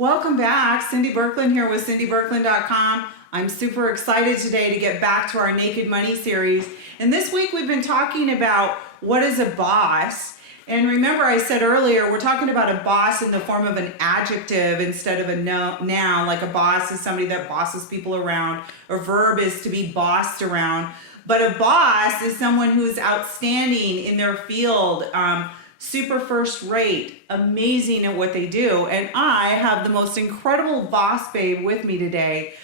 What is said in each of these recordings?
Welcome back. Cindy Birkland here with cindybirkland.com. I'm super excited today to get back to our Naked Money series. And this week we've been talking about what is a boss. And remember I said earlier, we're talking about a boss in the form of an adjective instead of a noun. Like a boss is somebody that bosses people around. A verb is to be bossed around. But a boss is someone who is outstanding in their field, super first rate, amazing at what they do. And I have the most incredible boss babe with me today,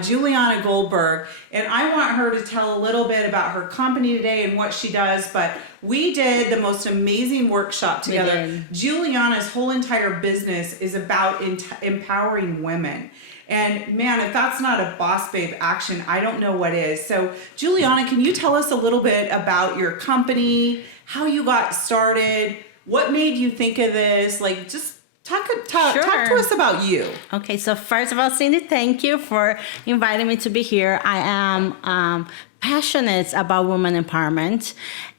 Juliana Goldberg. And I want her to tell a little bit about her company today and what she does. But we did the most amazing workshop together. Juliana's whole entire business is about empowering women. And man, if that's not a boss babe action, I don't know what is. So Juliana, can you tell us a little bit about your company, how you got started, what made you think of this? Like, just talk to us about you. Okay, so first of all, Cindy, thank you for inviting me to be here. I am passionate about women empowerment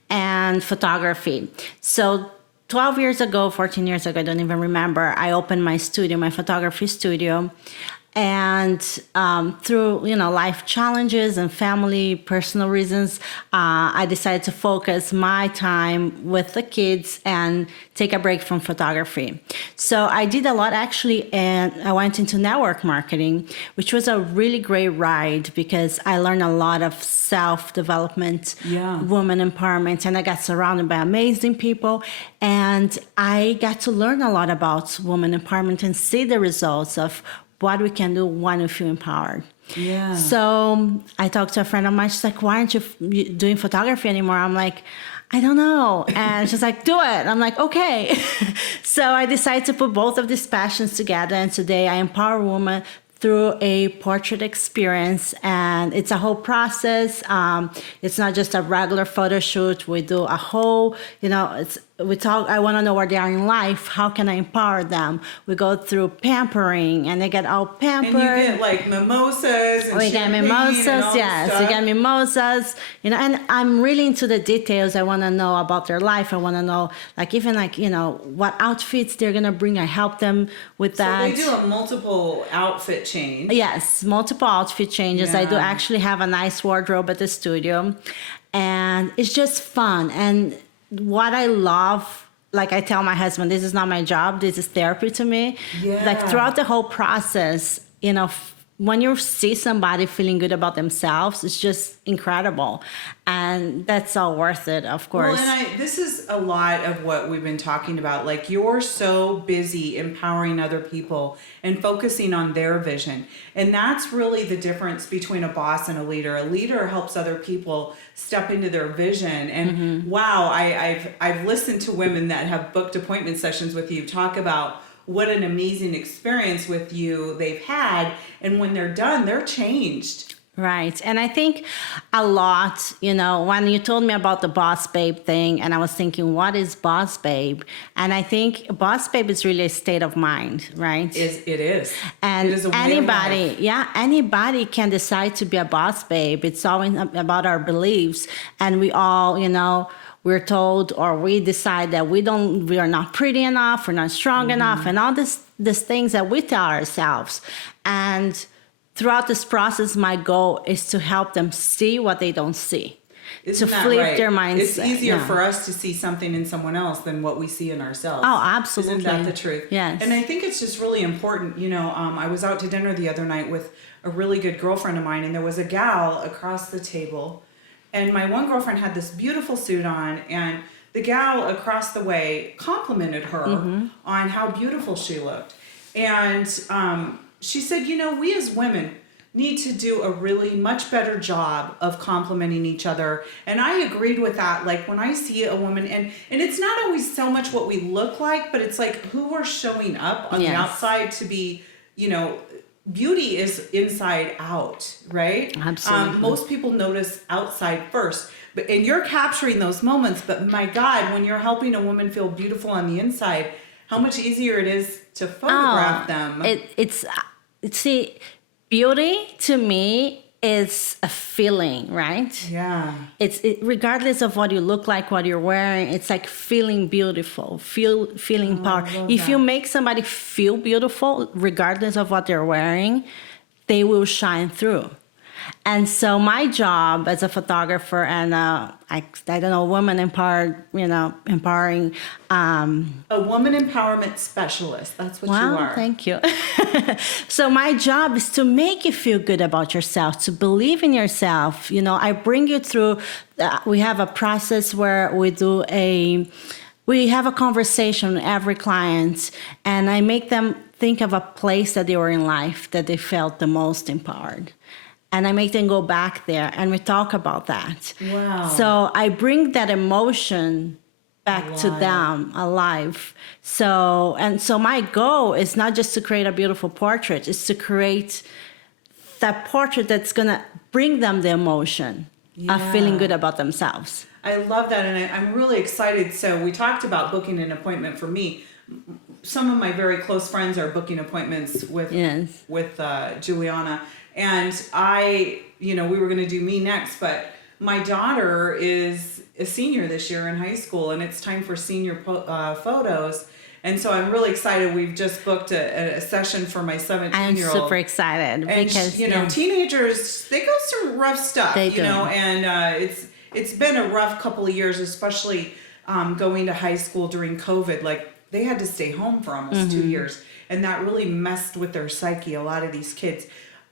and photography. So 12 years ago, 14 years ago, I don't even remember, I opened my studio, my photography studio. And through life challenges and family personal reasons, I decided to focus my time with the kids and take a break from photography. So I did a lot actually, and I went into network marketing, which was a really great ride because I learned a lot of self-development, woman empowerment, and I got surrounded by amazing people. And I got to learn a lot about woman empowerment and see the results of what we can do when we feel empowered. Yeah. So I talked to a friend of mine. She's like, why aren't you doing photography anymore? I'm like, I don't know. And she's like, do it. I'm like, okay. So I decided to put both of these passions together. And today I empower women through a portrait experience. And it's a whole process. It's not just a regular photo shoot. We do a whole, I want to know where they are in life. How can I empower them? We go through pampering, and they get all pampered. And you get like mimosas. And we get mimosas, yes. We get mimosas. And I'm really into the details. I want to know about their life. I want to know, what outfits they're gonna bring. I help them with that. So they do a multiple outfit change. Yes, multiple outfit changes. Yeah. I do actually have a nice wardrobe at the studio, and it's just fun. And what I love, like I tell my husband, this is not my job, this is therapy to me. Yeah. Like throughout the whole process, when you see somebody feeling good about themselves, it's just incredible. And that's all worth it, of course. Well, and this is a lot of what we've been talking about. Like, you're so busy empowering other people and focusing on their vision. And that's really the difference between a boss and a leader. A leader helps other people step into their vision. And wow, I've listened to women that have booked appointment sessions with you talk about what an amazing experience with you they've had. And when they're done, they're changed. Right. And I think a lot, when you told me about the boss babe thing, and I was thinking, what is boss babe? And I think boss babe is really a state of mind, right? It is. And it is a way of life. Anybody can decide to be a boss babe. It's all about our beliefs. And we all, we're told, or we decide that we are not pretty enough, we're not strong enough, and all these things that we tell ourselves. And throughout this process, my goal is to help them see what they don't see. Isn't to that flip right? their mindset. It's easier for us to see something in someone else than what we see in ourselves. Oh, absolutely. Isn't that the truth? Yes. And I think it's just really important. I was out to dinner the other night with a really good girlfriend of mine, and there was a gal across the table. And my one girlfriend had this beautiful suit on, and the gal across the way complimented her on how beautiful she looked. And she said, we as women need to do a really much better job of complimenting each other. And I agreed with that. Like, when I see a woman, and it's not always so much what we look like, but it's like who we're showing up on the outside to be, beauty is inside out, right? Absolutely. Most people notice outside first, and you're capturing those moments. But my God, when you're helping a woman feel beautiful on the inside, how much easier it is to photograph them. See, beauty to me is a feeling, right? Yeah. Regardless of what you look like, what you're wearing, it's like feeling beautiful, feeling power. If you make somebody feel beautiful, regardless of what they're wearing, they will shine through. And so my job as a photographer and I don't know, empowering. A woman empowerment specialist. That's what you Wow, are. thank you. So my job is to make you feel good about yourself, to believe in yourself. I bring you through. We have a process where we have a conversation with every client, and I make them think of a place that they were in life that they felt the most empowered. And I make them go back there, and we talk about that. Wow. So I bring that emotion back to them alive. So my goal is not just to create a beautiful portrait, it's to create that portrait that's going to bring them the emotion of feeling good about themselves. I love that, and I'm really excited. So we talked about booking an appointment for me. Some of my very close friends are booking appointments with Juliana, and we were going to do me next, but my daughter is a senior this year in high school, and it's time for senior photos. And so I'm really excited. We've just booked a session for my 17-year-old. I'm super excited because teenagers, they go through rough stuff. They do. And it's been a rough couple of years, especially going to high school during COVID. Like, they had to stay home for almost 2 years, and that really messed with their psyche. A lot of these kids.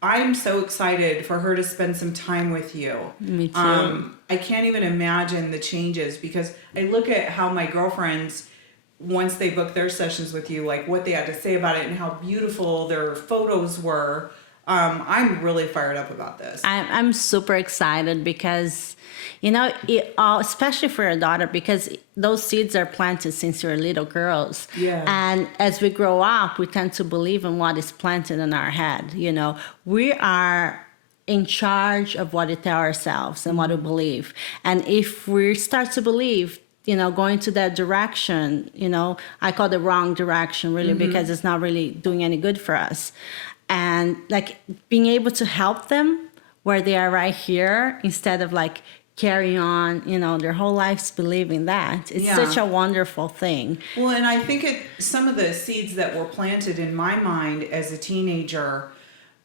I'm so excited for her to spend some time with you. Me too. I can't even imagine the changes, because I look at how my girlfriends, once they booked their sessions with you, like what they had to say about it and how beautiful their photos were. I'm really fired up about this. I'm super excited because, especially for your daughter, because those seeds are planted since you're little girls. Yeah. And as we grow up, we tend to believe in what is planted in our head. We are in charge of what we tell ourselves and what we believe. And if we start to believe, going to that direction, I call the wrong direction really, because it's not really doing any good for us. And like being able to help them where they are right here, instead of like carry on, their whole lives believing that. It's such a wonderful thing. Well, and I think some of the seeds that were planted in my mind as a teenager,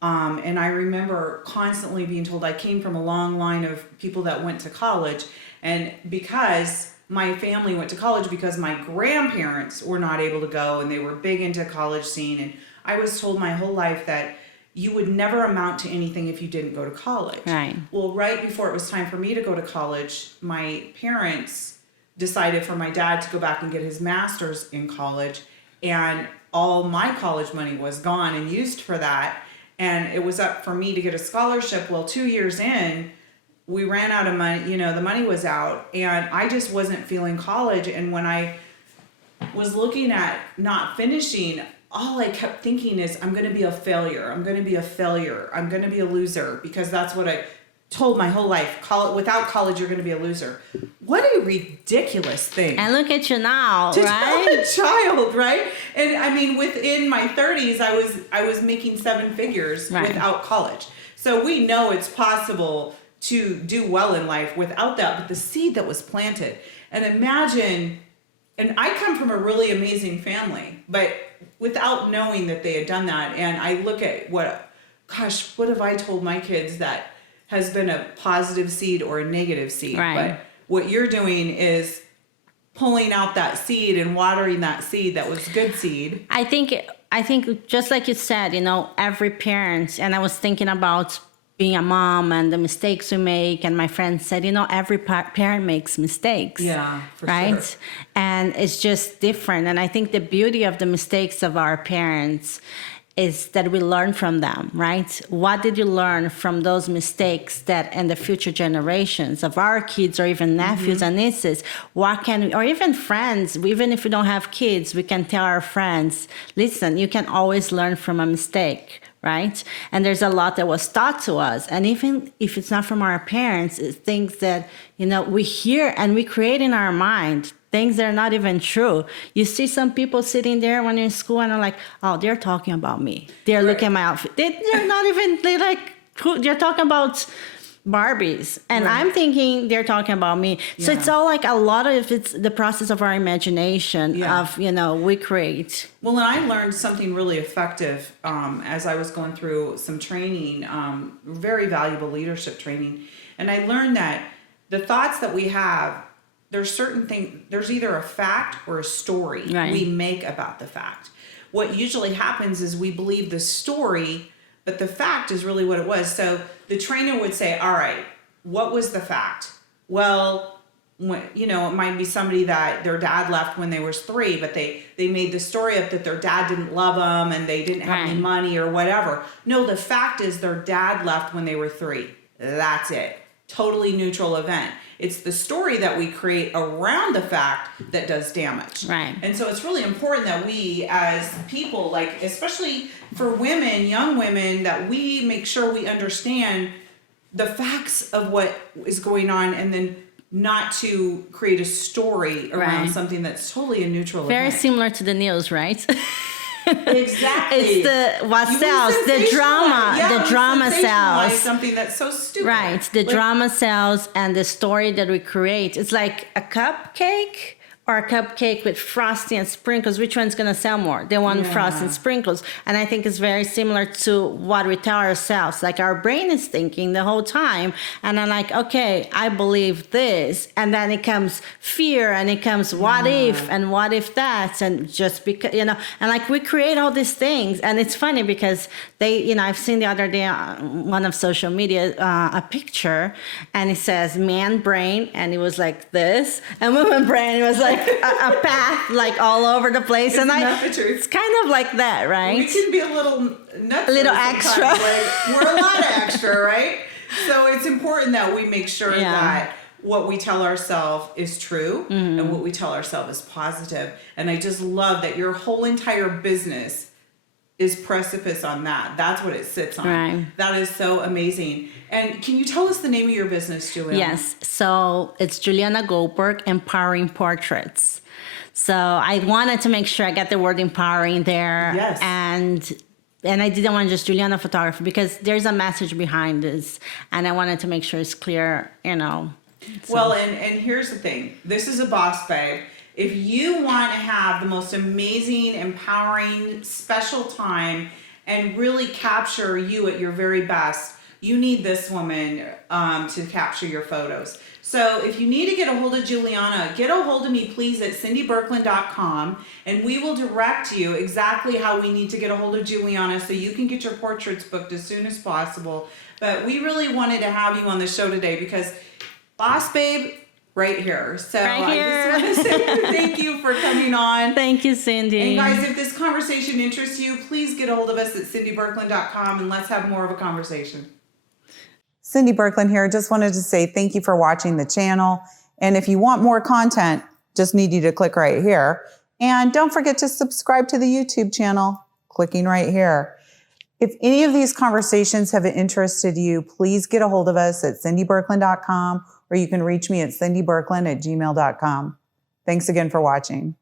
and I remember constantly being told, I came from a long line of people that went to college, and because my family went to college because my grandparents were not able to go, and they were big into college scene, and I was told my whole life that you would never amount to anything if you didn't go to college. Right. Well, right before it was time for me to go to college, my parents decided for my dad to go back and get his master's in college, and all my college money was gone and used for that, and it was up for me to get a scholarship. Well, 2 years in, we ran out of money, the money was out, and I just wasn't feeling college. And when I was looking at not finishing, all I kept thinking is, I'm going to be a failure. I'm going to be a failure. I'm going to be a loser, because that's what I told my whole life. Without college, you're going to be a loser. What a ridiculous thing. And look at you now, to right? tell a child, right? And I mean, within my 30s, I was making 7 figures without college. So we know it's possible to do well in life without that, but the seed that was planted. And imagine, and I come from a really amazing family, but without knowing that they had done that, and I look at what have I told my kids that has been a positive seed or a negative seed? Right. But what you're doing is pulling out that seed and watering that seed that was good seed. I think just like you said, every parent, and I was thinking about being a mom and the mistakes we make, and my friend said, every parent makes mistakes. Yeah, for right? sure. And it's just different. And I think the beauty of the mistakes of our parents is that we learn from them, right? What did you learn from those mistakes that in the future generations of our kids, or even nephews and nieces, or even friends, even if we don't have kids, we can tell our friends, listen, you can always learn from a mistake, right? And there's a lot that was taught to us. And even if it's not from our parents, it's things that, we hear and we create in our mind, things that are not even true. You see some people sitting there when you're in school and are like, oh, they're talking about me. They're looking at my outfit. They're not even, They're talking about Barbies, and Right. I'm thinking they're talking about me. So Yeah. it's all like a lot of it's the process of our imagination Yeah. of, we create. Well, and I learned something really effective as I was going through some training, very valuable leadership training. And I learned that the thoughts that we have, there's certain things, there's either a fact or a story Right. we make about the fact. What usually happens is we believe the story, but the fact is really what it was. So the trainer would say, all right, what was the fact? Well, it might be somebody that their dad left when they were 3, but they made the story up that their dad didn't love them and they didn't have any Right. money or whatever. No, the fact is their dad left when they were 3. That's it. Totally neutral event. It's the story that we create around the fact that does damage. Right. And so it's really important that we as people, like especially for women, young women, that we make sure we understand the facts of what is going on, and then not to create a story around Right. something that's totally a neutral Very event. similar to the news, right? Exactly. It's what You sells, wanna the drama, sensationalize- yeah, the drama sensationalize sells. something that's so stupid. Right, the Like, drama sells, and the story that we create. It's like a cupcake or a cupcake with frosting and sprinkles. Which one's gonna sell more? The one with frosting and sprinkles. And I think it's very similar to what we tell ourselves. Like our brain is thinking the whole time, and I'm like, okay, I believe this, and then it comes fear, and it comes what if, and what if that, and just because and like we create all these things, and it's funny because they, I've seen the other day on one of social media a picture, and it says man brain, and it was like this, and woman brain, it was like a path like all over the place. Isn't And that the truth? it's kind of like that, right? We can be a little nuts. A little sometimes, extra. like, we're a lot of extra, right? So it's important that we make sure Yeah. that what we tell ourselves is true Mm-hmm. and what we tell ourselves is positive. And I just love that your whole entire business is precipice on that. That's what it sits on. Right. That is so amazing. And can you tell us the name of your business, Juliana? Yes. So it's Juliana Goldberg, Empowering Portraits. So I wanted to make sure I got the word empowering there. Yes. And I didn't want just Juliana photography, because there's a message behind this, and I wanted to make sure it's clear, Well, and here's the thing. This is a boss babe. If you want to have the most amazing, empowering, special time and really capture you at your very best, you need this woman to capture your photos. So if you need to get a hold of Juliana, get a hold of me, please, at cindybirkland.com, and we will direct you exactly how we need to get a hold of Juliana so you can get your portraits booked as soon as possible. But we really wanted to have you on the show today because Boss Babe, right here. So Right here. I just want to say thank you for coming on. Thank you, Cindy. And guys, if this conversation interests you, please get a hold of us at cindybirkland.com and let's have more of a conversation. Cindy Birkland here. Just wanted to say thank you for watching the channel. And if you want more content, just need you to click right here. And don't forget to subscribe to the YouTube channel, clicking right here. If any of these conversations have interested you, please get a hold of us at cindybirkland.com, or you can reach me at cindybirkland@gmail.com. Thanks again for watching.